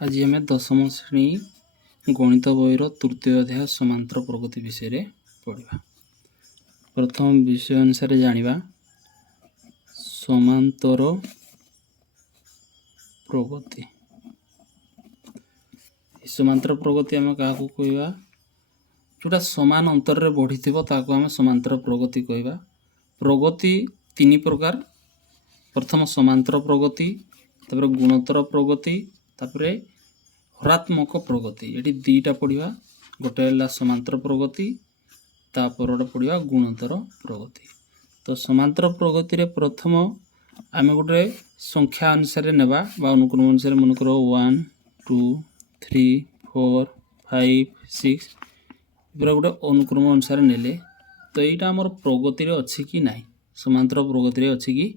आज आम दशम श्रेणी गणित बहीर तृतीय अध्याय समांतर प्रगति विषय रे पढ़ा। प्रथम विषय अनुसार जानिबा समांतर प्रगति। समांतर प्रगति आम क्या कहवा जोटा समान अंतर रे बढ़ी ताको आम समांतर प्रगति कहवा। प्रगति तीन प्रकार। प्रथम समांतर प्रगति, तापर गुणोत्तर प्रगति, तापर हरात्मक प्रगति। ये दीटा पढ़ा, गोटे है समांतर प्रगति, तापर पढ़ा गुणोत्तर प्रगति। तो समांतर प्रगति रे प्रथम आम गोटे संख्या अनुसार नेबा बा अनुक्रम अनुसार मनकर 1 2 3 4 5 6 पूरा गोटे अनुक्रम अनुसार नेले तो यहाँ आमर प्रगति रे अच्छी कि नहीं, समांतर प्रगति रे अच्छी कि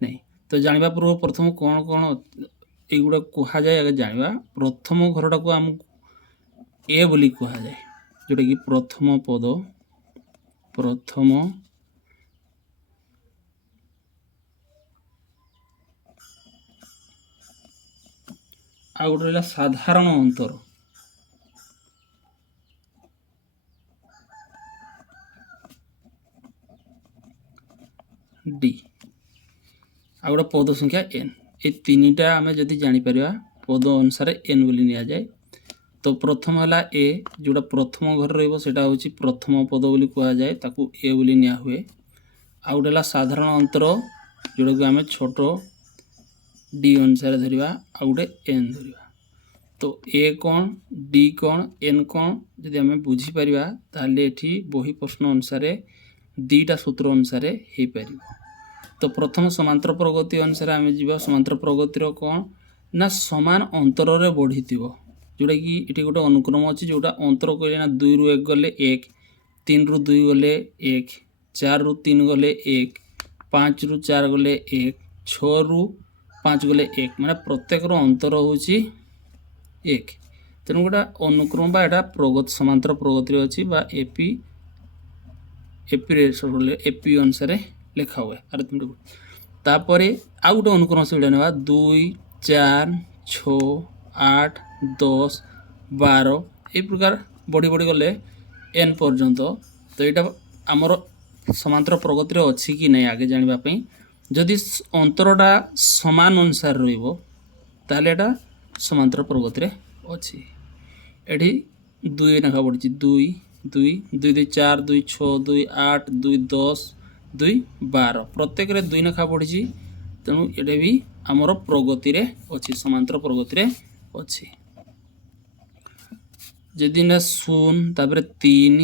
नहीं। तो जानिबा पूर्व प्रथम कौन कौन एगुड़ा कह जाए आगे जानिबा। प्रथम घरटा को आम ए बोली कह जाए, जोटा कि प्रथम पद, प्रथम आ गोटे रहा साधारण अंतर, डी आ गोटे पद संख्या एन। ये तीनटा आम जदि जापर पद अनुसार एन बोली नि जाए। तो प्रथम है ए, जोटा प्रथम घर रहा हूँ प्रथम पद बोली कह जाए, ताकू ए बोली निया हुए। आ गोटे साधारण अंतर जोटा को आम छोट डी अनुसार धरिबा, आ गोटे एन धरिबा। तो ए कौन, डी कौन, एन कौन जदि आम बुझीपर ताले एठी बही प्रश्न अनुसार दीटा सूत्र अनुसार हो पार। तो प्रथम समांतर प्रगति अनुसार आम जीवा। समांतर प्रगतिर कौन ना समान अंतर रे बढ़ी जोटा कि ये गोटे अनुक्रम अच्छी, जोटा अंतर कहले ना 2 रु 1 गले 1, 3 रु 2 गले 1, 4 रु 3 गले 1, 5 रु 4 गले 1, 6 रु 5 गले 1, माने प्रत्येक अंतर होची 1। तेणु गोटा अनुक्रम बा एटा प्रगति समांतर प्रगति अच्छी बा एपी एपी अनुसार लिखा हुए अरिथमेटिक। तापर आ गोटे अनुक्रम से ना 2 4 6 8 10 12 ये प्रकार बढ़ी बढ़ी गले एन पर्यंत। तो यहाँ आमर समांतर प्रगति अच्छी कि नहीं आगे जानापी। जदि अंतरटा समान अनुसार रहा एटा समांतर प्रगति अच्छी। ये 2 लेखा पड़ी 2 2 2 2 4 2 6 2 8 2 10 2 12 प्रत्येक 2 लेखा पड़ी। तेणु ये भी आमर प्रगति अच्छी, समांतर प्रगति अच्छी। जदि ना 0 तापर 3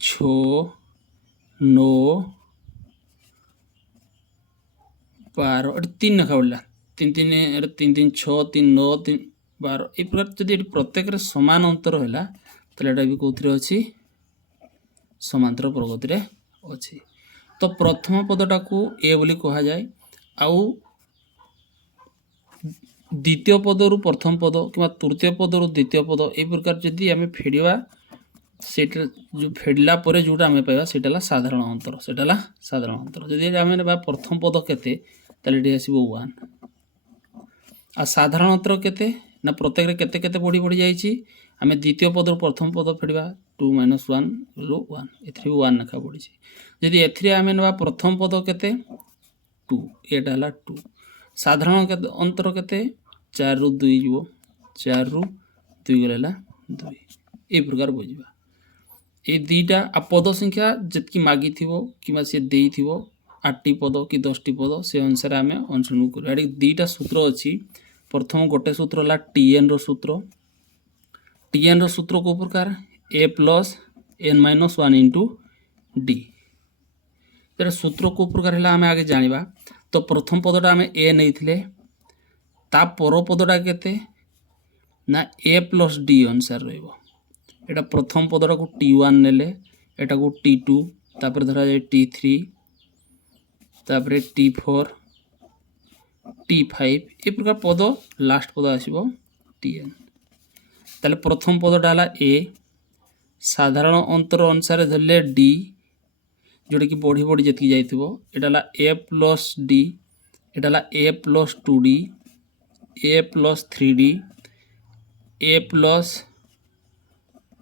6 9 12 3 लेखा पड़ा 3 3 3 3 6 3 9 3 12 ये प्रकार जदि प्रत्येक समान अंतर है तो यहाँ भी कौन अच्छी, समांतर प्रगति अच्छी। तो प्रथम पदटा को ए बोली कह जाए, आउ द्वितीय पद रु प्रथम पद कि तृतीय पद रु द्वितीय पद ये प्रकार जदि आम फेड़ा से जो फेड़ला जोटा आम पाइबा सेटा साधारण अंतर, सेटा साधारण अंतर। जदि आम ना प्रथम पद केते ताले आसो 1 आ साधारण अंतर केते ना प्रत्येक केते केते बढ़ी बढ़ी जाइए। आम द्वितीय पद रु प्रथम पद फेड़ा 2 - 1 रु 1 ए 1 लेखा पड़ी। जदि एम ना प्रथम पद केते 2 एटा 2, साधारण अंतर केते 4 रु 2 जीवो, 4 रु 2 गला 2 ये प्रकार बुझा। ये दीटा आ पद संख्या जितकी मागी थी कि सी दे 8टी पद कि 10टी पद से अनुसार आम अनुसरण कर। दीटा सूत्र अच्छी। प्रथम गोटे सूत्र है टीएन रो सूत्र। टीएन रो सूत्र को प्रकार a plus n minus 1 into d. तेरा सूत्र को प्रकार है आम आगे जानिबा। तो प्रथम पदटा आम ए नहीं थे, ता पर पदटा केते ना ए प्लस डी अनुसार रहिबो। एटा प्रथम पदटा को T1 नेले, एटा को T2, तापर धरा जाए T3, तापर T4, T5 ये प्रकार पद लास्ट पद आसीबो Tn। ताले प्रथम पदटा है ए, साधारण अंतर अनुसार धरले डी जोटा कि बढ़ी बढ़ी जी जाइए ए plus D, Etah A plus 2D, a plus 3D, A plus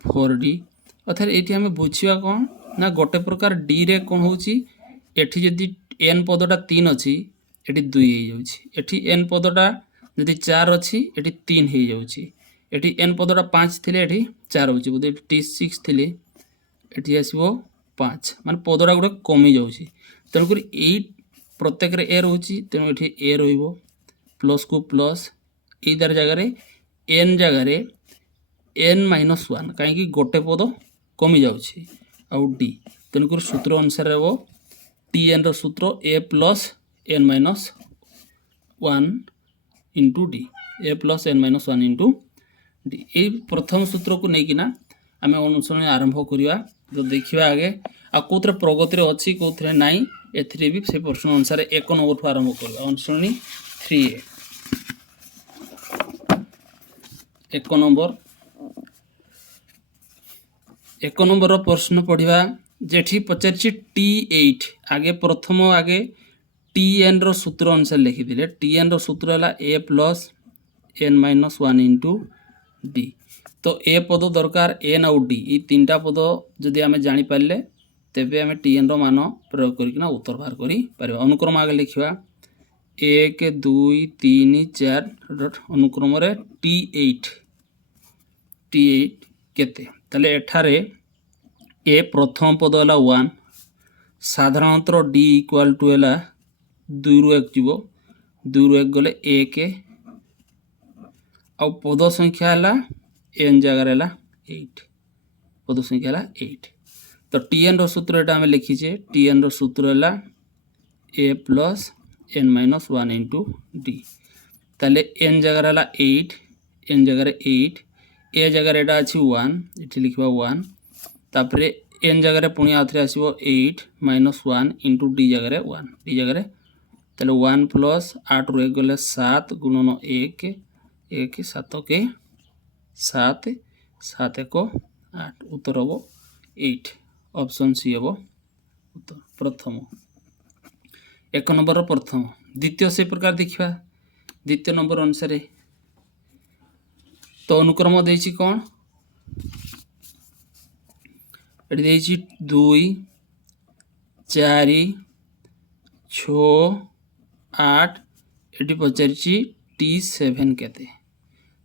4d अर्थात ये आम बुझा कौन ना गोटे प्रकार डी रे कौन होची एठी जदि एन पदटा 3 अच्छी एठी 2 हो जाउची एठी एन पदटा जदि 4 अच्छी एठी 3 हो जाउची एठी एन पदटा 5 थिले एठी 4 होची बोधे टी 6 थिले एठी आसीबो 5 माने पदटा गुडा कमी जाउची तेणुक यही प्रत्येक रे ए रोची तेणु एठी ए रहिबो प्लस को प्लस ए दर जगह एन जगह एन माइनस 1 कहीं गोटे पद कमी जाउची आउ डी तेणुक सूत्र अनुसार वो टी एन रूत्र a plus n minus 1 into d a plus n minus 1 into d ये प्रथम सूत्र को लेकिन आम अनुसरण आरंभ करवा तो देखा आगे आ कौन प्रगति अच्छी कौन ना एथिरे भी से प्रश्न अनुसार 1 नंबर ठू आरंभ करवा अनुसरणी 3A 1 नंबर प्रश्न पढ़ा जेठी पचारि T8 आगे प्रथम आगे टी एन रूत्र अनुसार लिखिदे टी एन रूत्र है a plus n minus 1 into d तो ए पद दरकार एन आउ डी ये 3टा पद जदि आम जापारे तेबे आम टी एन मान प्रयोग करना उत्तर बाहर कर अनुक्रम आगे लिखा 1 2 3 4 अनुक्रम T8 केते ताले एठारे ए प्रथम पद है 1 साधारणतः डी इक्वाल टू है 2 रु 1 जीव 2 रु 1 गले 1 आ पद संख्या है एन जगार है 8 पद संख्या है 8 तो टी एन सूत्र यहाँ आम लिखीचे टी एन सूत्र है a plus n minus 1 into d ताले एन जगार है 8 एन जगार 8 ए जगार यहाँ अच्छी 1 ये लिखा 1 तापर एन जगार पुणी आउ थे आसो 8 माइनस 1 इंटू डी जगार 1 डी जगार ताले 1 प्लस 8 रु 1 गले 7 गुणन 1 1 7 के 7 7 1 8 उत्तर हम 8 ऑप्शन सी हम उत्तर प्रथम 1 नंबर प्रथम द्वितीय से प्रकार देखा द्वितीय नंबर अनुसार तो अनुक्रम देछि कौन एटी देछि 2 4 6 8 एटी पचारि T7 केते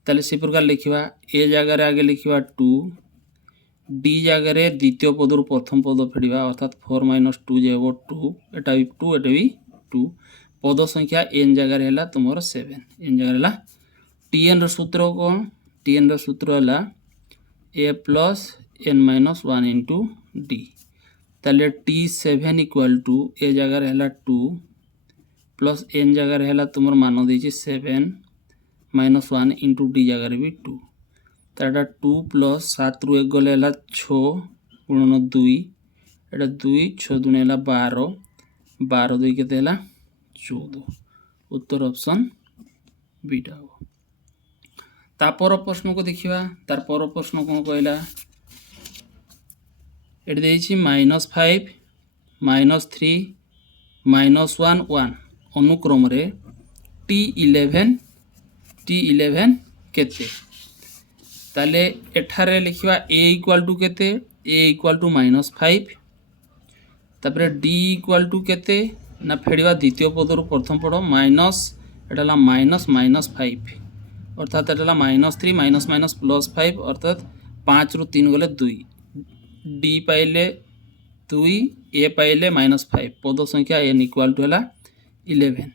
ताले से प्रकार लिखा ए जगार आगे लिखा 2 डी जगार द्वितीय पदर प्रथम पद फेड़ा अर्थात 4 माइनस 2 जे 2 एटा भी 2 एटा भी 2 पद संख्या एन जगार है तुम 7 एन जगार है टी एन सूत्र कौन टी एन सूत्र है a plus n minus 1 into d ताले T7 इक्वाल टू ए जगार है 2 प्लस एन जगार है तुम मान दे 7 माइनस 1 इंटू डी जगार भी 2 ताटा 2 प्लस 7 रु 1 गले 6 गुणन 2 एटा 2 6 दुणे 12 12 2 केते 14 उत्तर ऑप्शन बीटा हो तापर प्रश्न को देखिबा तार पर प्रश्न कोन कहला एट देछि -5 -3 -1 1 अनुक्रम रे T11 केते ताले एठारे लिखा ए इक्वाल टू केते ए इक्वाल टू -5 तापर डी इक्वाल टू केते ना फेड़वा द्वितीय पदर प्रथम पद माइनस एटा माइनस माइनस 5 अर्थात एटा -3 माइनस माइनस प्लस 5 अर्थात 5 रु 3 गले 2 डी पाइले 2 ए पाइले -5 पद संख्या एन इक्वाल टू है 11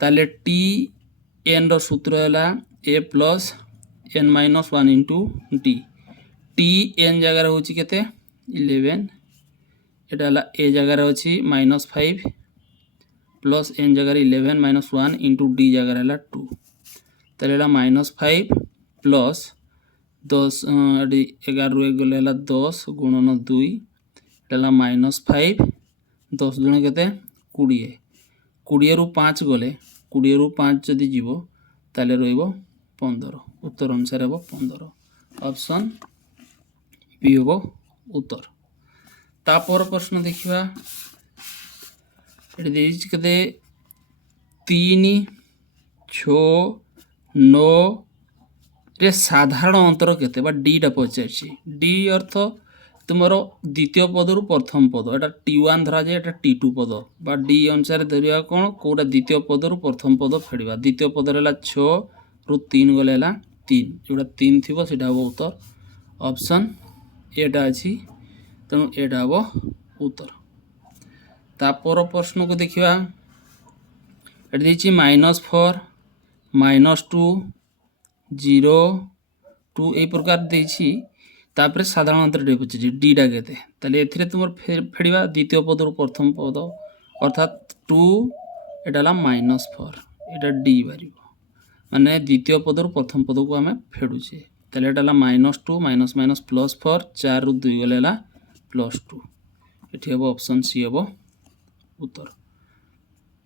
ताले टी एन सूत्र है a plus n minus 1 into d t n जगार हूँ केते 11 एटा ए जगार अच्छी -5 प्लस एन जगार 11 माइनस 1 इंटू डी जगार है 2 ताले -5 प्लस 10 11 रु 1 गले 10 गुणन 2 एटा -5 10 गुण केते 20 20 रु 5 गले 20 रु 5 जदि जीव ताले रहिबो 15 उत्तर अनुसार हम 15 ऑप्शन बी हम उत्तर तापर प्रश्न देखा केते 3 6 9 रे साधारण अंतर केते बा डीटा पचारछि डी अर्थ तुमर द्वितीय पदरु प्रथम पद एटा टी1 धरा जाए एटा टी2 पद बा डी अनुसार धरिया कोन कोटा द्वितीय पदरु प्रथम पद फेडिबा द्वितीय पदर हला 6 रु 3 गले हला 3 जोटा 3 थिबो सेटा हो उत्तर ऑप्शन एटा अछि तेणु एटा हो उत्तर। तापर प्रश्न को देखिबा एटा देछि -4 -2 0 2 ए प्रकार देछि तापर साधारण अंतर डे पचे डीटा केते ताले एथिरे तुमर फेडिबा द्वितीय पदरु प्रथम पद अर्थात 2 एटा ला -4 एटा डी बारिबो माने द्वितीय पदरु प्रथम पद को हमें फेडुचे ताले एटा ला -2 -4 4 रु 2 गले ला +2 एठी हबो ऑप्शन सी हबो उत्तर।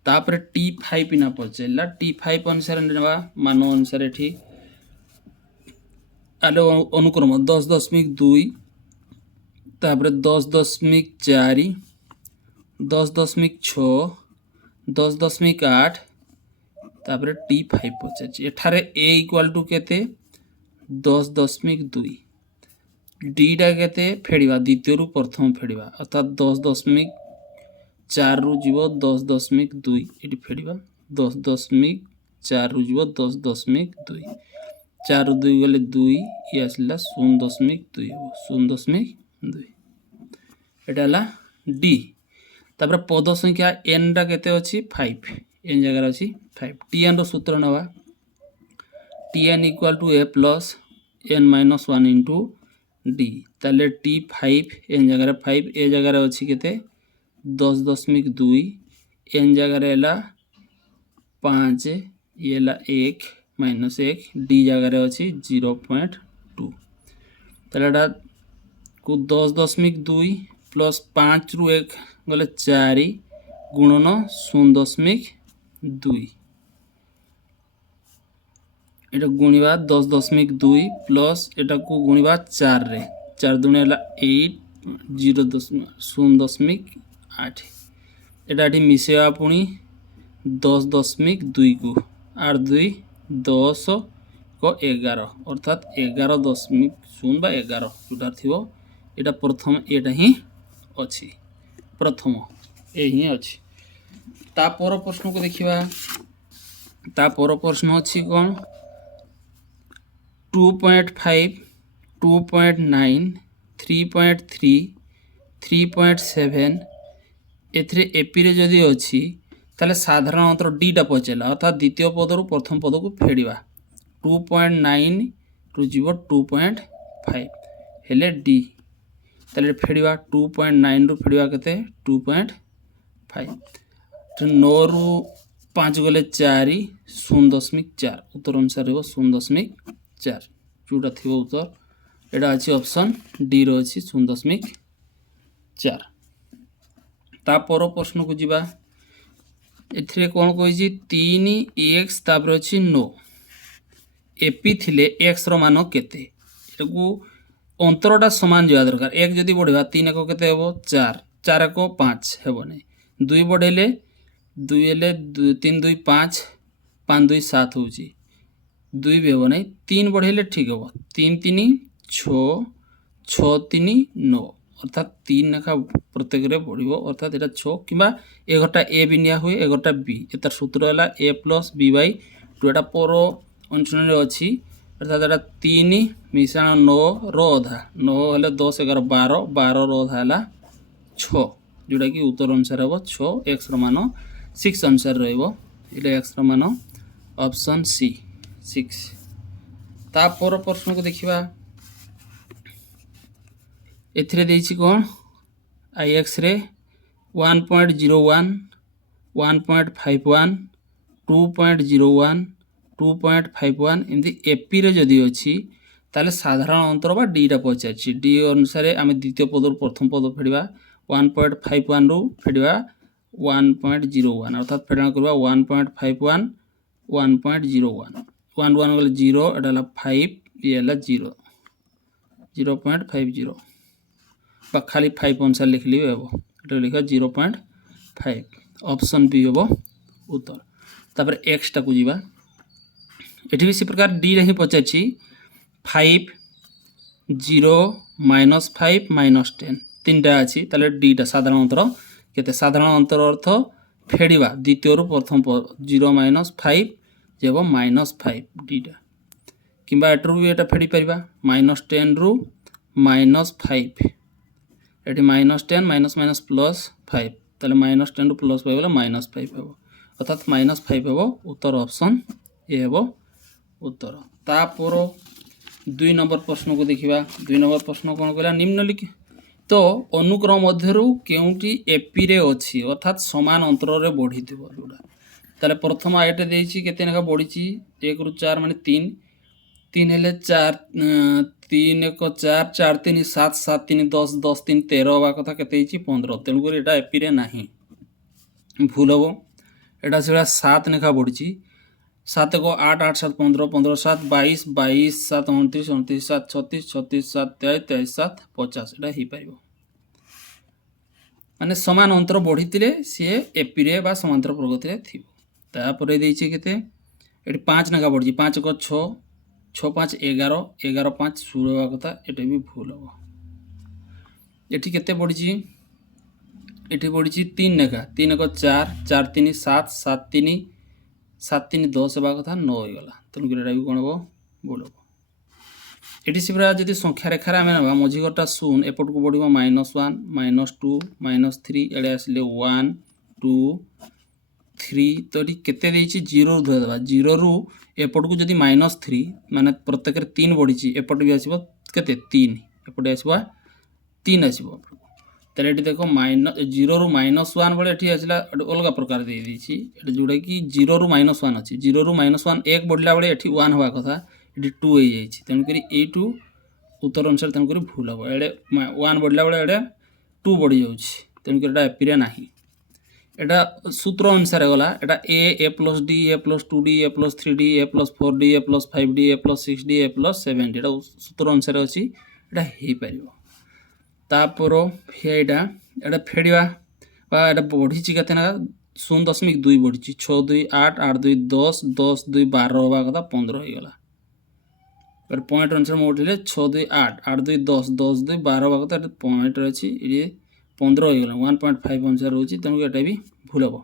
तापर T5 ना पचेला T5 अनुसार नेबा मान अनुसार एठी आलो अनुक्रम 10.2 तापर 10.4 10.6 10.8 तापर T5 पचाछि एठारे a इक्वल टू केते 10.2 डीटा केते फेडिबा द्वितीय रु प्रथम फेडिबा अर्थात 10.4 रु जीवो 10.2 एटी फेडिबा 10.4 रु जीवो 10.2 4 रु 2 गले 2 ये आसला 0.2 हो 0.2 एटा ला डी। तापर पद संख्या n रा केते अछि 5 n जगह अछि 5 tn रो सूत्र नवा tn equal to a plus n minus 1 into d ताले t5 n जगह 5 a जगह अछि केते 10.2 n जगह एला 5 ये ला 1 माइनस 1 d जगह अछि 0.2 तालेडा को 10.2 प्लस 5 रु 1 गले 4 गुणन 0.2 एटा गुणिबा 10.2 प्लस एटा को गुणिबा 4 रे 4 दुने हला 8 0.8 एटा एठी मिसेवा पुनी 10.2 को 8 2 10 को 11 अर्थात 11.0 बा 11 जोटा थिवो एटा प्रथम एटा ही अछि प्रथम ए ही अछि। ता पर प्रश्न को देखिबा ता पर प्रश्न अछि कोन 2.5 2.9 3.3 3.7 एथिरे एपी रे जदि अछि ताले साधारण अंतर डीटा पचेला अर्थात द्वितीय पदरु प्रथम पद को फेडिबा 2.9 रु जीवो 2.5 हेले डी ताले फेडिबा 2.9 रु फेडिबा केते 2.5 9 रु 5 गले 4 0.4 उत्तर अनुसार हो 0.4 जोटा थिवो उत्तर एटा अछि ऑप्शन डी रो अछि 0.4। ता पर प्रश्न को जिबा एथिरे कोन कहिछि 3x तापर अछि 9 एपी थिले x रो मान केते एटाकू अंतरटा समान जिया दरकार एक जदी बढ़िबा 3 एको केते हेबो 4 4 एको 5 हेबो नै 2 बढ़ेले 2 हेले 3 2 5 5 2 7 होउची 2 भी हेबो नै 3 बढ़ेले ठीक हेबो 3 3 6 6 3 9 अर्थात 3 नखा प्रत्येक रे बढ़िबो अर्थात एटा 6 किबा एगोटा a भी निया हुए एगोटा b एतार सूत्र हला a + b / 2 एटा पर अंचन रे अछि अर्थात एटा 3 मिश्रण 9 रो आधा 9 हेले 10 11 12 12 रो आधा हला 6 जोटा कि उत्तर अनुसार हेबो 6 x रो मान 6 अनुसार रहइबो इले x रो मान ऑप्शन सी 6। ता पर प्रश्न को देखिबा एथिरे देछि कोन ix रे 1.01 1.51 2.01 2.51 एमती एपी रे जदी अछि ताले साधारण अंतर बा डीटा पचाछि डी अनुसार आमे द्वितीय पद प्रथम पद फेडिबा 1.51 रु फेडिबा 1.01 अर्थात फेडना करबा 1.51 1.01 1 1 गले 0 एटाला 5 ये हला 0 0.50 बा खाली 5 अनुसार लिख लियो हेबो एटा लिखा 0.5 ऑप्शन बी हेबो उत्तर। तापर x टा को जिबा एठी भी इसी प्रकार डी रे ही पचाछि 5 0 -5 -10 तीनटा अच्छी ताले डीटा साधारण अंतर केते साधारण अंतर अर्थ फेडिबा द्वितीय रु प्रथम 0 -5 जेब -5 डीटा किंबा एटरू भी एटा फेडी परिबा -10 रु -5 एटी -10 माइनस माइनस प्लस 5 ताले -10 रु प्लस 5 बोले -5 हेबो अर्थात -5 हेबो उत्तर ऑप्शन ए हेबो उत्तर। तापर 2 नंबर प्रश्न को देखिबा 2 नंबर प्रश्न कोन कहला निम्नलिखित तो अनुक्रम मध्यरु केउटी एपी रे अछि अर्थात समान अंतर रे बढ़ी थिबो जोडा ताले प्रथम आइटे देछि केते नका बढ़ीची 1 रु 4 माने 3 3 हेले 4 3 1 4 4 3 7 7 3 10 10 3 13 हवा कथा केते हिची 15 तेणुक एटा एपी रे नाही भूल हबो एटा सेला 7 नेखा बढ़ीची 7 को 8 8 7 15 15 7 22 22 7 29 29 7 36 36 7 23 23 7 50 एटा ही पाइबो माने समान अंतर बढ़ीतिले से एपी रे बा समांतर प्रगति रे थिबो तापरे देइछि केते एटी 5 नेखा बढ़ीची 5 को 6 6 5 11 11 5 16 कथा एटा भी भूल हबो एटी केते बढ़ीची एटी बढ़ीची 3 नेखा 3 को 4 4 3 7 7 3 7 3 10 हेबा कथा 9 हो गला तेणु एटा भी कोन हबो भूल हबो एटी सिबरा जदी संख्या रेखा रे आमे नबा मझी घरटा 0 एपट को बढ़िबो -1 -2 -3 एडे आसले 1 2 3 तो एटी केते देइची 0 रु धर देबा 0 रु एपट को जदी -3 माने प्रत्येक रे 3 बढ़ीची एपट भी आसीबो केते 3 एपट आसीबो 3 आसीबो तले एटी देखो 0 रु -1 बळे एटी आसला अलगा प्रकार दे देइची एटी जोडा कि 0 रु -1 अछि 0 रु -1 1 बढ़ला बळे एटी 1 होवा कथा एटी 2 हो जाइछि तेनु करी ए2 उत्तर अनुसार तेनु करी भूल हबो एडे 1 बढ़ला बळे एडे 2 बढ़ी जाउछि तेनु करी एटा एपी रे नाही एटा सूत्र अनुसार गला एटा a plus d a plus 2d a plus 3d a plus 4d a plus 5d a plus 6d a plus 7d एटा सूत्र अनुसार अछि एटा हे परिबो तापर एटा एटा फेडिबा बा एटा बढ़ीची केते ना 0.2 बढ़ीची 6 2 8 8 2 10 10 2 12 होबा कथा 15 हो गला पर पॉइंट अनुसार मोटिले 6 2 8 8 2 10 10 2 12 होबा कथा पॉइंट अछि ये 15 हो गला 1.5 अनुसार होची तनु एटा भी भूल हबो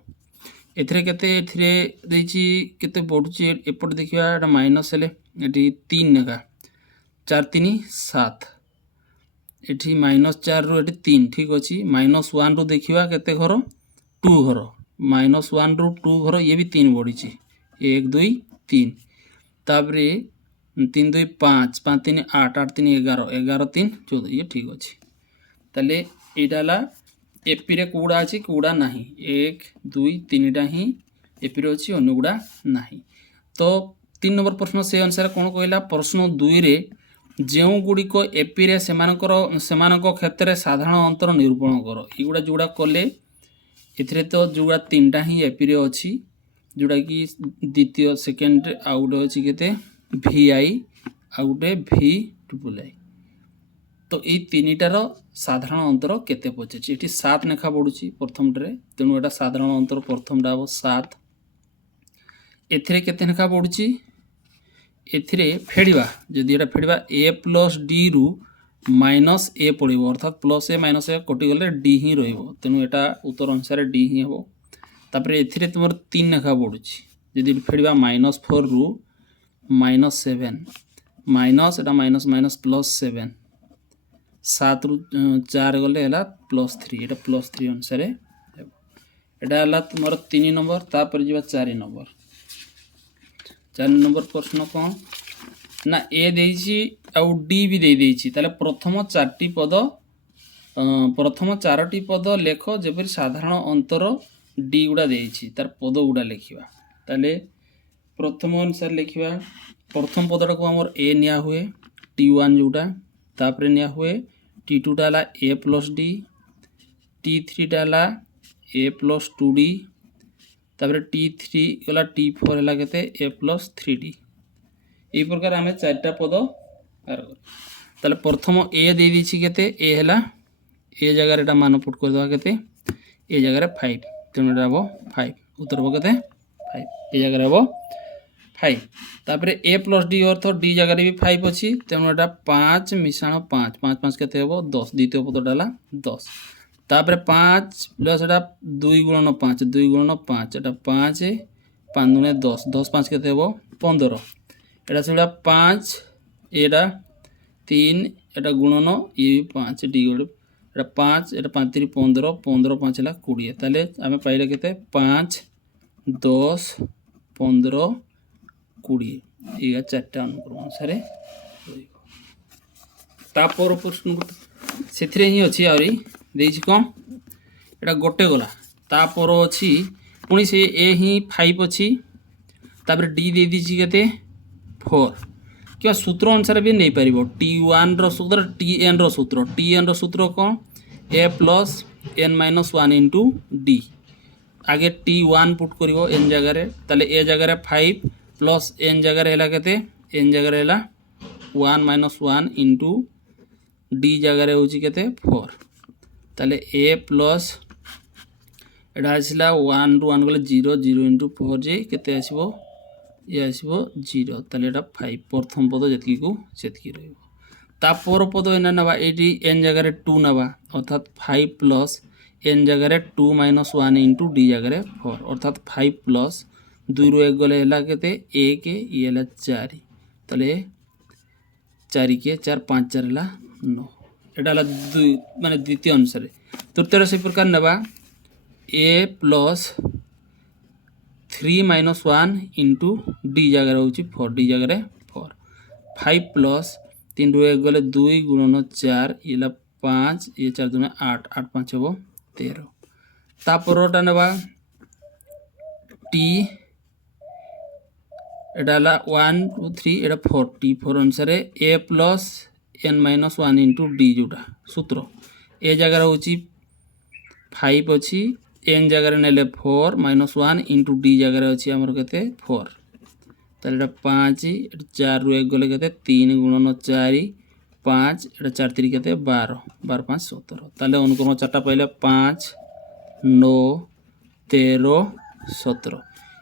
एथरे केते एथरे देछि केते बढ़ुची एपट देखिबा एटा माइनस हेले एटी 3 नेका 4 3 7 एठी -4 रु एटी 3 ठीक अछि -1 रु देखिबा केते घर 2 घर -1 रु 2 घर ये भी 3 बढ़ीची 1 2 3 तापरे 3 2 5 5 3 8 8 3 11 11 3 14 ये ठीक अछि तले एटाला एपी रे कोडा अछि कोडा नाही 1 2 3 टा ही एपी रे अछि अन्य गुडा नाही तो 3 नंबर प्रश्न से अनुसार कोन कहला प्रश्न 2 रे जेउ गुडी को एपी रे सेमानको क्षेत्र साधारण अंतर निरूपण करो एगुडा जोडा कोले एथरे तो जोडा 3 टा ही एपी रे अछि जोडा कि द्वितीय सेकंड आउट अछि केते VI आउटे VII तो ये तीनटार साधारण अंतर केते पछे एठी 7 नेखा बढ़ुची प्रथम रे तेनु एटा साधारण अंतर प्रथम डा 7 एथरे केते नेखा बढ़ुची एथरे फेडिबा जदि एटा फेडिबा a plus d रु माइनस a पड़िबो अर्थात प्लस a माइनस a कटि गले d ही रहइबो तेनु एटा उत्तर अनुसार d ही हेबो तापरे एथरे तुमर 3 नेखा बढ़ुची जदि फेडिबा -4 रु -7 माइनस एटा माइनस माइनस प्लस 7 7 रु 4 गले हला +3 एटा +3 अनुसार एटा हला तुमर 3 नंबर तापर जिबा 4 नंबर 4 नंबर प्रश्न कोन ना ए देइछि आ डी भी दे देइछि ताले प्रथम 4टी पद प्रथम 4टी पद लेख जेपरि साधारण अंतर डी गुडा देइछि तार पद गुडा लेखिबा ताले प्रथम अनुसार लेखिबा प्रथम पदटा को हमर ए निया हुए t1 जोटा तापरे निया हुए t2 डाला a plus d t3 डाला a plus 2d तापरे t3 गला t4 हला केते a plus 3d ए प्रकार हमें चारटा पद पार कर ताले प्रथम a दे दिछि केते a हला ए जगह एटा मान पुट कर दवा केते ए जगह रे 5 तेनु एटा हो 5 उत्तर हो केते 5 ए जगह रे हो फाइव तापर ए प्लस डी अर्थ डी जगह भी फाइव अच्छी तेणु एटा 5 मिशाण 5 5 5 केते हेबो 10 द्वितीय पदटा ला 10 तापर 5 प्लस एटा 2 गुणन 5 2 गुणन 5 एटा 5 5 दुने 10 10 5 केते हेबो 15 एटा सेटा 5 एटा 3 एटा गुणन ये 5 डी गोटे एटा 5 एटा 5 3 15 15 5 ला 20 ताले आमे पाइले केते 5 10 15 20 ये चार्टा अनुक्रम अनुसार तापर प्रश्न से ही अच्छी आहरी देछि कम एटा गोटे गला तापर अच्छी पुणी से ए ही 5 अच्छी तापर डी दे दीची केते 4 क्या सूत्र अनुसार भी नहीं पारिबो T1 रो सूत्र Tn रो सूत्र Tn रो सूत्र कौन a plus n minus 1 into D आगे T1 पुट करिवो n जगह ताले ए जगह 5 प्लस n जगह हैला केते n जगह हैला 1 माइनस 1 इंटू डी जगह होची केते 4 ताले a प्लस एटा आसिला 1 रु 1 गले 0 0 इंटू 4 जे केते आसीबो ये आसीबो 0 ताले एटा 5 प्रथम पद जेतकी को सेतकी रहइबो तापर पद एना नबा एटी n जगह 2 नबा अर्थात 5 प्लस n जगह 2 माइनस 1 इंटू डी जगह 4 अर्थात 5 प्लस 2 रु 1 गले हैला केते 1 ये हैला 4 ताले 4 के 4 5 4 हैला 9 एटा हैला 2 माने द्वितीय अनुसार तृतीय से प्रकार नबा a plus 3 minus 1 into D जगह होची 4 डी जगह 4 5 प्लस 3 रु 1 गले 2 गुणन 4 ये 5 ये 4 दुने 8 8 5 हेबो 13 तापरटा नबा टी एटा 1 2 3 एटा 4 T4 अनुसार a plus n minus 1 into D जोटा सूत्र ए जगह होची 5 अच्छी n जगह नेले 4 माइनस 1 इंटू डी जगह अच्छी आमर केते 4 ताले 5 4 रु 1 गले केते 3 गुणन 4 5 एटा 4 3 केते 12 12 5 17 ताले अनुक्रम चारटा पाइले 5 9 13 17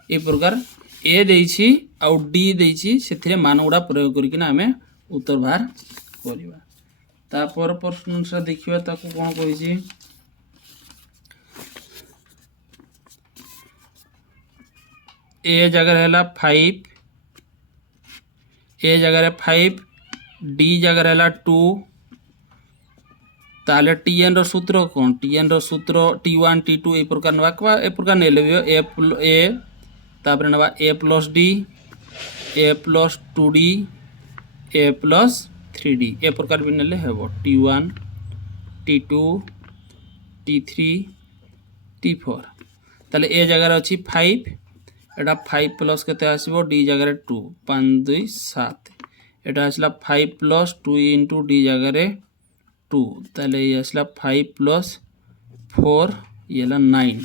ए प्रकार ए देछि आउ डी देछि सेथिरे मान गुडा प्रयोग करिकिना हमें उत्तर बाहर करिबा तापर प्रश्न से देखिबा ताको कोन कहिछि ए जगह हैला 5 ए जगह 5 डी जगह हैला 2 ताले Tn रो सूत्र कौन Tn रो सूत्र T1 T2 ए प्रकार नबा ए प्रकार ने लेबियो ए तापर नबा a plus D a plus 2d a plus 3d ए प्रकार भी नेले हेबो T1 T2 T3 T4 ताले ए जगह अछि 5 एटा 5 प्लस केते आसीबो डी जगह 2 5 2 7 एटा आसला 5 प्लस 2 इंटू डी जगह 2 ताले ये आसला 5 प्लस 4 ये ला 9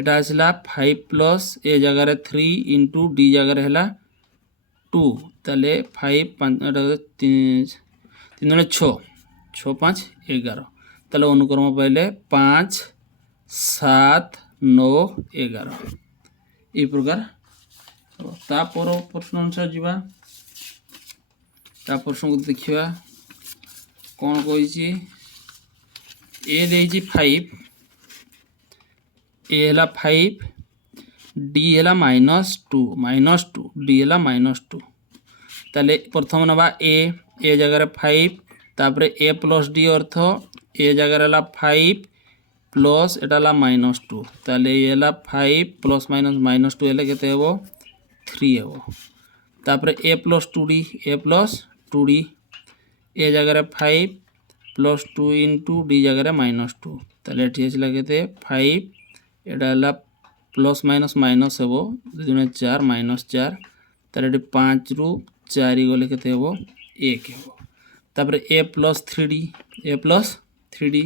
एटा आसला 5 प्लस ए जगह 3 इंटू डी जगह हैला 2 ताले 5 5 एटा 3 3 6 6 5 11 ताले अनुक्रम पाइले 5 7 9 11 ए प्रकार तापर प्रश्न अनुसार जीवा ता प्रश्न को देखिबा कोन कहिछि ए देछि 5 ए हैला 5 डी हैला -2 डी हैला -2 ताले प्रथम नबा ए जगह 5 तापर ए प्लस डी अर्थ ए जगह हैला 5 प्लस एटा ला -2 ताले ये ला 5 प्लस माइनस 2 हेले केते हेबो 3 हेबो तापर a प्लस 2d ए जगह 5 प्लस 2 इंटू डी जगह -2 ताले एठी आसिला केते 5 एटा ला प्लस माइनस हेबो 2 4 -4 ताले एठी 5 रु 4 गले केते हेबो 1 हेबो तापर a प्लस 3d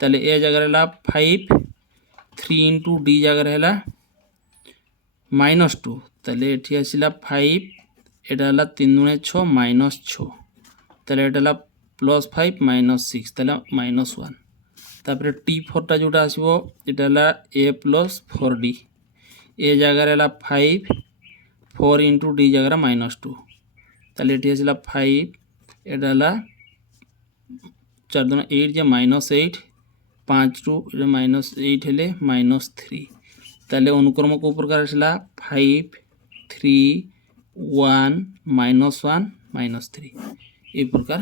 ताले ए जगह हैला 5 3 इंटू डी जगह हैला -2 ताले एठी आसिला 5 एटा हैला 3 दुने 6 -6 ताले एटा हैला +5 -6 ताले -1 तापर T4 टा जोटा आसीबो एटा हैला a प्लस 4d ए जगह हैला 5 4 इंटू डी जगह -2 ताले ये आसला 5 एटा हला 4 दूना 8 जे -8 5 टू -8 हेले -3 ताले अनुक्रम को प्रकार आसला 5 3 1 -1 -3 ये प्रकार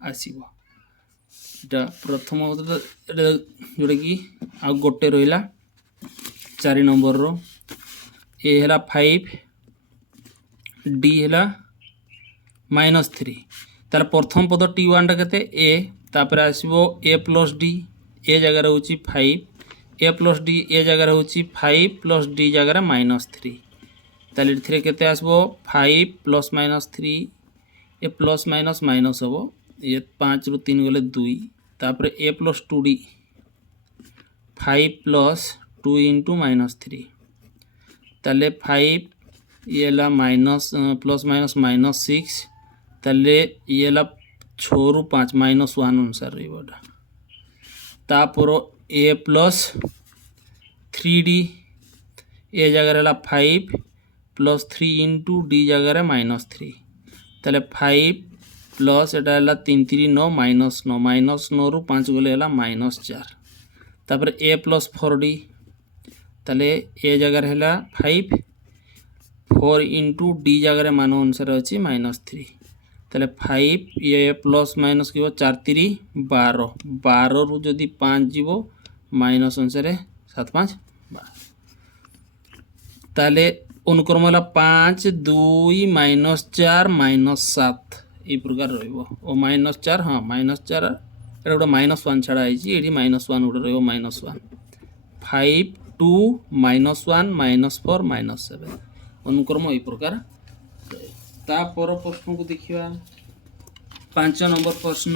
आसीबो। एटा प्रथम जोटा कि आ गोटे रहा 4 नंबर रो ए है 5 डी है -3 तार प्रथम पद T1 टा केते ए तापर आसीबो ए प्लस डी ए जगह होची 5 ए प्लस डी ए जगह होची 5 प्लस डी जगह -3 ताले इथिरे केते आसीबो 5 प्लस -3 ए प्लस माइनस माइनस हम ये 5 रु 3 गले 2 तापर ए प्लस 2d 5 प्लस 2 इंटू -3 ताले 5 ये ला माइनस प्लस माइनस -6 ताले ये ला 6 रु 5 -1 अनुसार रहा तापर ए प्लस 3d ए जगह 5 प्लस 3 इंटू डी जगह -3 ताले 5 प्लस एटा 3 3 9 -9 रु 5 गले -4 तापर ए प्लस 4d ताले ए जगह है 5 4 इंटू डी जगह मान अनुसार अच्छी -3 ताले 5 ये प्लस माइनस कि 4 3 12 12 रु जदि 5 जीव माइनस अनुसार 7 5 12 ताले अनुक्रम है 5 2 -4 -7 ये प्रकार रही हाँ -4 गोटे -1 छाड़ा ये -1 गोटे रही 5 2 -1 -4 -7 अनुक्रम ये प्रकार तापर प्रश्न को देखिए 5 नंबर प्रश्न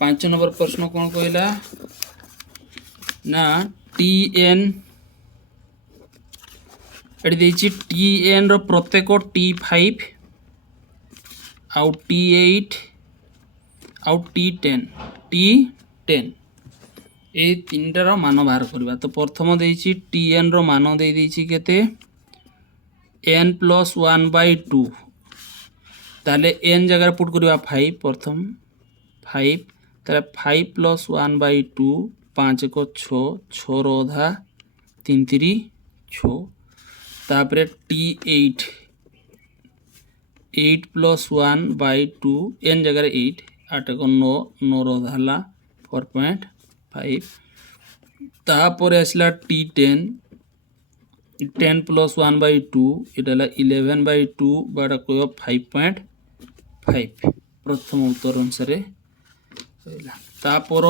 5 नंबर प्रश्न कौन कहला ना Tn Tn रो प्रत्येक T5 आउ T8 आउ T10 T10 ये तीनटार मान बाहर करवा तो प्रथम देछि Tn रो मान दे देछि केते n प्लस 1/2 ताले n जगह पुट करवा 5 प्रथम 5 ताले 5 प्लस 1/2 5 को 6 6 रो आधा 3 3 6 तापर T8 8 प्लस 1/2 n जगह 8 8 को 9 9 रो आधा 4.5 तापर आसला T10 10 प्लस 1/2 इटा 11/2 बाटा कह 5.5 प्रथम उत्तर अनुसार तापर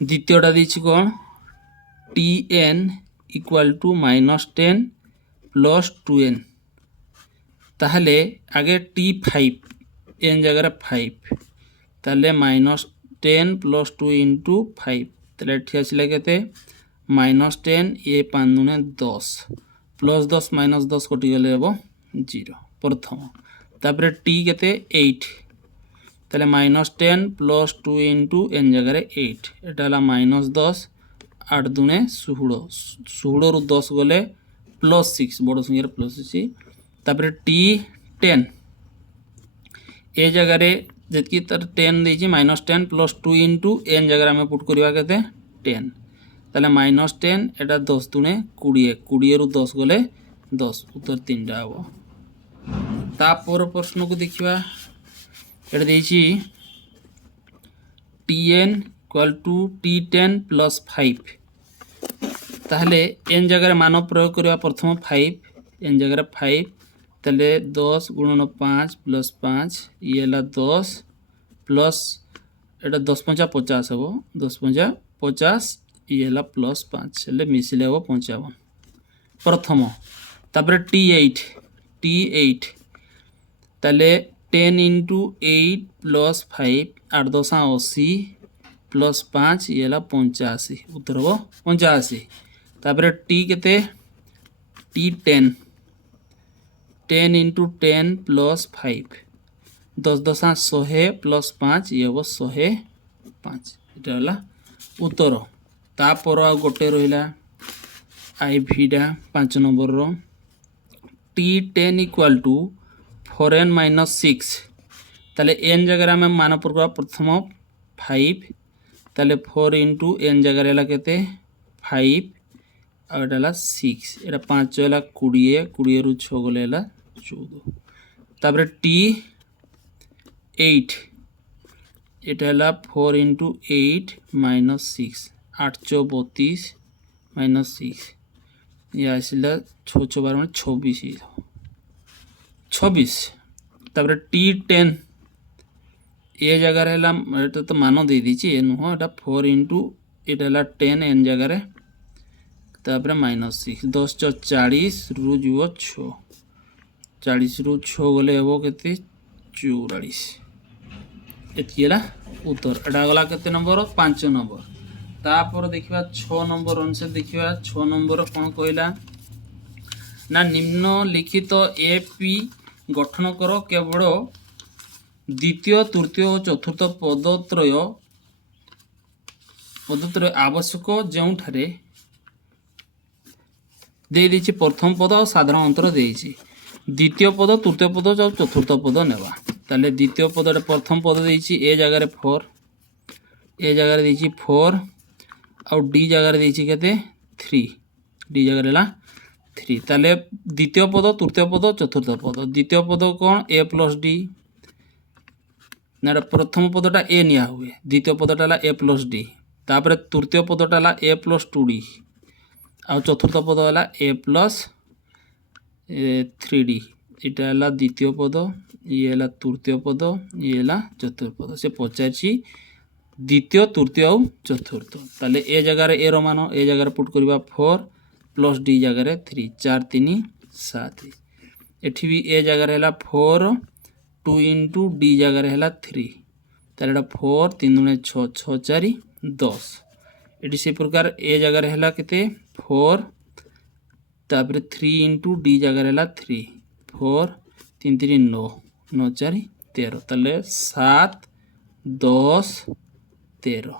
द्वितीयटा दी कौन Tn equal to -10 plus 2n ताहले आगे T5 n जगह 5 ताले -10 प्लस 2 इंटू 5 ताले ठीक आसला केते -10 ये 5 दुने 10 प्लस 10 -10 कटि गले हम 0 प्रथम तापर T केते 8 ताले -10 प्लस 2 इंटू n जगह 8 एटा -10 8 दुने 16 16 रु 10 गले +6 बड़ संख्या +6 तापर T10 ए जगह जी तर 10 देछि -10 प्लस 2 इंटू n जगह आम पुट करवा के 10 ताले -10 एटा 10 दुने 20 20 रु 10 गले 10 उत्तर 3टा हम तापर प्रश्न को देखिवा एटा देछि Tn equal to T10 plus 5 ताहले n जगह मान प्रयोग करवा प्रथम 5 n जगह 5 ताले 10 गुणन 5 प्लस 5 ये 10 प्लस एटा 10 5 50 हम 10 5 50 ये प्लस 5 हेल्ले मिसिले हम 55 प्रथम तापर T8 ताले 10 इंटू 8 प्लस 5 8 10 80 प्लस 5 ये 85 उत्तर हम 85 तापर T केते T10 10 इंटू 10 प्लस 5 10 10 100 प्लस 5 ये हम 105 इटा हला उत्तर तापर आ गोटे रहा आई भीटा 5 नंबर रो T10 equal to 4n minus 6 ताले n जगह आम मान पकड़ा प्रथम 5 ताले 4 इंटू n जगह है केते 5 आटा 6 एटा 5 है 20 20 रु 6 गले 14 तापर T8 एटा है 4 इंटू 8 माइनस 6 832 माइनस 6 ये आसला 6 6 12 26 26 तापर T10 ए जगह है तो मान दे दीची ए नुह एटा 4 इंटू एटा 10 एन जगह तापर माइनस 6 10 40 रु जुओ 6 40 रु 6 गले हे के 44 ये उत्तर एटा गला के नंबर 5 नंबर तापर देखा 6 नंबर अनुसार देखा 6 नंबर कौन कहला ना निम्नलिखित एपी गठन कर केवल द्वितीय तृतीय और चतुर्थ पदत्रय आवश्यक जो दे दीची प्रथम पद और साधारण अंतर देची द्वितीय पद तृतीय पद और चतुर्थ पद नेवा ताले द्वितीय पद प्रथम पद देची ए जगह 4 ए जगह देची 4 और डी जगह देची केते 3 डी जगह 3 ताले द्वितीय पद तृतीय पद चतुर्थ पद द्वितीय पद कौन ए प्लस डी ना प्रथम पदटा ए निया हुए द्वितीय पदटा ए प्लस डी तापर तृतीय पदटा ए प्लस 2d आ चतुर्थ पद है ए प्लस 3d यहाँ द्वितीय पद ये है तृतीय पद ये है चतुर्थ पद से पचारि द्वितीय तृतीय और चतुर्थ ताले ए जगह ए मान ए जगह पुट करवा 4 प्लस डी जगह 3 4 3 7 एठी भी ए जगह है 4 2 इंटू डी जगह है 3 ताले 4 3 दुणे 6 6 4 10 ये से प्रकार ए जगह है केते 4 तापर 3 इंटू डी जगह है 3 4 3 3 9 9 4 13 ताले 7 10 13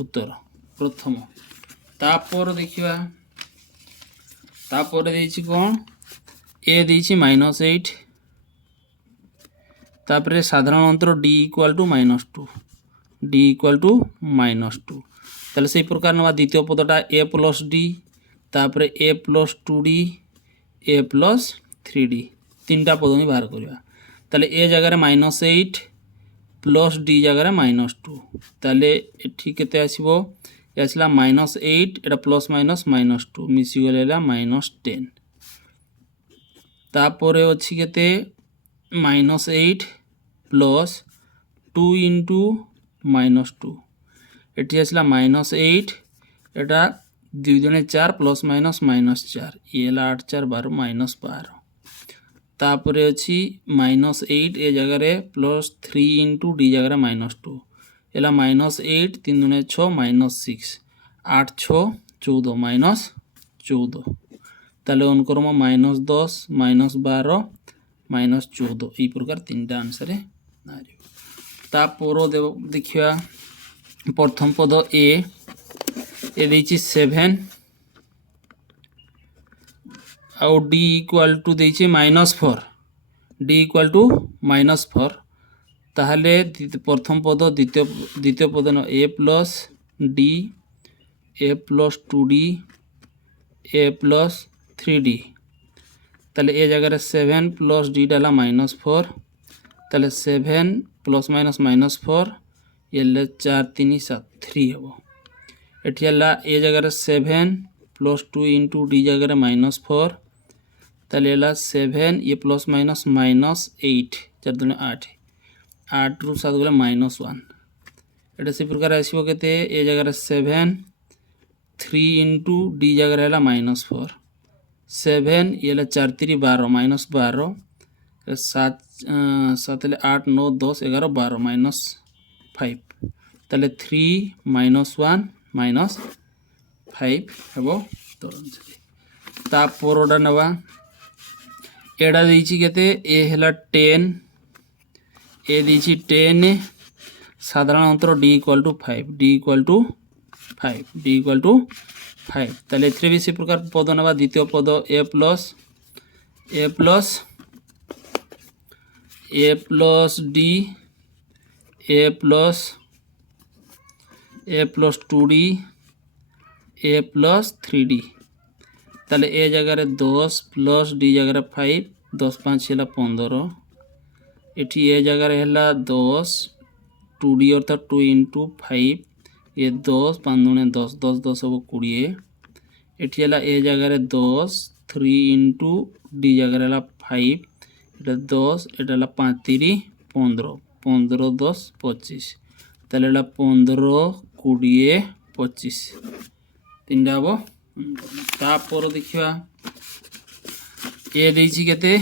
उत्तर प्रथम तापर देखा तापर देछि कौन ए देछि -8 तापर साधारण अंतर D equal to -2 D equal to -2 ताले से प्रकार ना द्वितीय पदटा ए प्लस डी तापर ए plus 2d a plus 3d तीनटा पद ही बाहर करवा ताले ए जगह -8 प्लस डी जगह -2 ताले एठी केते आसीबो ये आसला -8 एटा प्लस माइनस -2 मिसी गले -10 तापर अछि केते -8 प्लस 2 इंटू -2 एटी आसला -8 एटा 2 दुणे 4 प्लस माइनस -4 ये 8 4 12 -12 तापर अच्छी -8 ए जगह प्लस 3 इंटू डी जगह -2 है -8 3 दुणे 6 -6 8 6 14 -14 ताले अनुक्रम -10 -12 -14 यही प्रकार 3टा आंसर तापर देखा प्रथम पद ए देछि 7 आउ डी इक्वाल टू देछि -4 डी इक्वाल टू -4 ताहले प्रथम पद द्वितीय पद न a plus d a plus 2d a plus 3d ताले ए जगह 7 प्लस डी डाला -4 ताले 7 प्लस माइनस -4 ये 4 3 7 3 हम एटी ए जगह 7 प्लस 2 इंटू डी जगह -4 ताले 7 ये प्लस माइनस -8 4 दुणे 8 8 रु 7 गले -1 एटा से प्रकार आसो के ए जगह 7 3 इंटू डी जगह है -4 7 ये 4 3 12 -12 7 7 8 9 10 11 12 -5 ताले 3 -1 -5 हम तापरटा नवा एटा देछि केते ए हला 10 ए देछि 10 साधारण अंतर D equal to 5 D equal to 5 d equal to 5 ताले एथरे भी से प्रकार पद नवा द्वितीय पद a plus d a plus 2d a plus 3d ताले ए जगह रे 10 प्लस d जगह रे 5 10 5 हैला 15 एठी ए जगह रे हैला 10 2d अर्थात 2 इंटू 5 ये 10 5 दुणे 10 10 10 हो 20 एठी हैला ए जगह रे 10 3 इंटू d जगह रे हैला 5 एटा 10 एटा हैला 5 3 15 15 10 25 ताले हैला 15 20 25 तीनटा हो तापर देखिबा ए देछि केते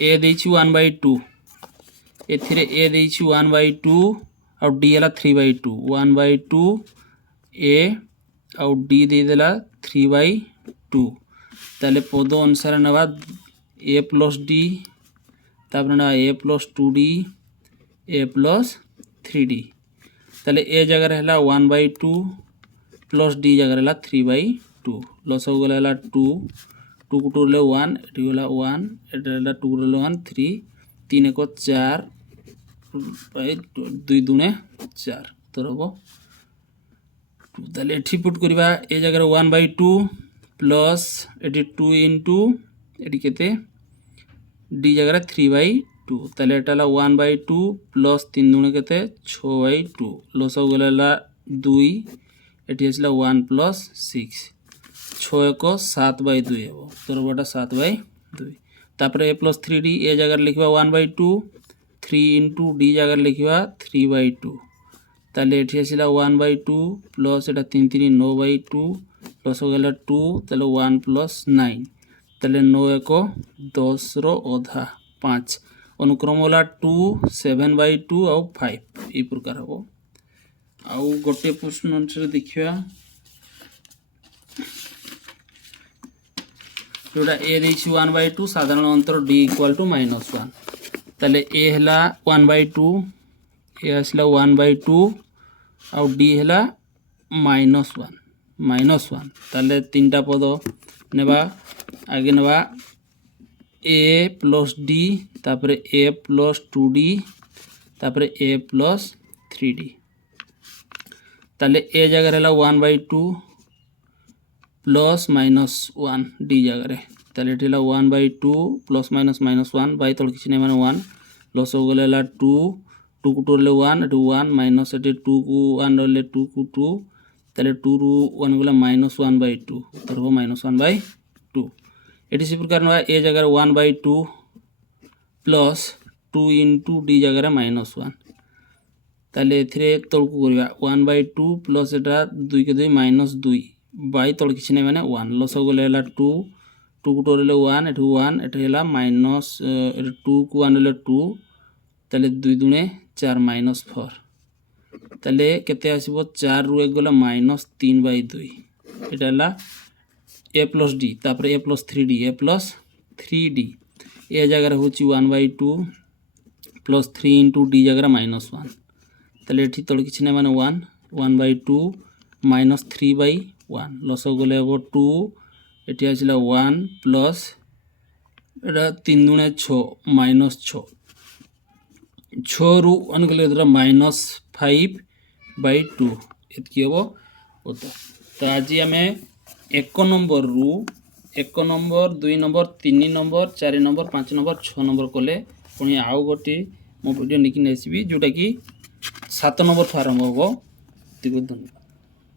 ए देछि 1/2 एथिरे ए देछि 1/2 और d हला 3/2 1/2 a और d दे देला 3/2 ताले पद अनुसार नवा a प्लस d तापर ना a plus 2d a plus 3d ताले a जगह रहला 1/2 प्लस d जगह रहला 3/2 लस हो गला 2 2 को 2 ले 1 एटी गला 1 एटा रहला 2 ले 1 3 3 को 4 बाय 2 दुणे 4 तो रबो ताले एठी पुट करबा ए जगह 1/2 प्लस एटी 2 इंटू एटी केते d जगह 3/2 ताले एटा ला 1/2 प्लस 3 दुणे केते 6/2 लस हो गला 2 एटी आसला 1 प्लस 6 6 को 7/2 हेबो तो रबोटा 7/2 तापर a प्लस 3d ए जगह लिखबा 1/2 3 इंटू d जगह लिखबा 3/2 ताले एठी आसला 1/2 प्लस एटा 3 3 9/2 प्लस हो गला 2 ताले 1 प्लस 9 ताले 9 को 10 रो आधा 5 अनुक्रम वाला 2 7/2 और 5 ई प्रकार हो आउ गोटे प्रश्न अनुसार देखिबा जोड़ा a देछि 1/2 साधारण अंतर d इक्वल टू -1 ताले a हला 1/2 a आसला 1/2 और d हला -1 ताले तीनटा पद नेबा आगे नेबा a प्लस d तापर a प्लस 2d तापर a प्लस 3d ताले ए जगह रहला 1/2 प्लस -1 d जगह रे ताले एठला 1/2 प्लस -1 बाय तळ किछि नै माने 1 लस हो गेला 2 2 को 2 ले 1 एटू 1 माइनस एटे 2 को 1 ले 2 को 2 ताले 2 रु 1 गेला -1/2 उत्तर हो -1/2 एटी से प्रकार न ए जगह 1/2 प्लस 2 इंटू d जगह रे -1 ताले एथिरे तळ को करबा 1/2 प्लस एटा 2 के 2 -2 बाय तळ किछि नै माने 1 लस हो गेला 2 2 को 2 ले 1 एठू 1 एटा हैला माइनस 2 को 1 ले 2 ताले 2 दुणे 4 -4 ताले केते आसीबो 4 रु 1 गेला -3/2 एटा हैला a प्लस d तापर a प्लस 3d ए जगह रे होची 1/2 प्लस 3 इंटू d जगह रे -1 ताले एठी तळ किछि नै माने 1 1/2 -3/1 लस हो गेले 2 एठी आसिला 1 प्लस एटा 3 दुणे 6 -6 6 रु 1 गेले एदरा -5/2 एतकी हेबो उत्तर तो आज आमे 1 नंबर रु 1 number 2 number 3 number 4 number 5 number 6 number कले पुणी आउ गोटे मो वीडियो निकि नेसिबी जोटा कि 7 नंबर आरंभ होबो। धन्यवाद।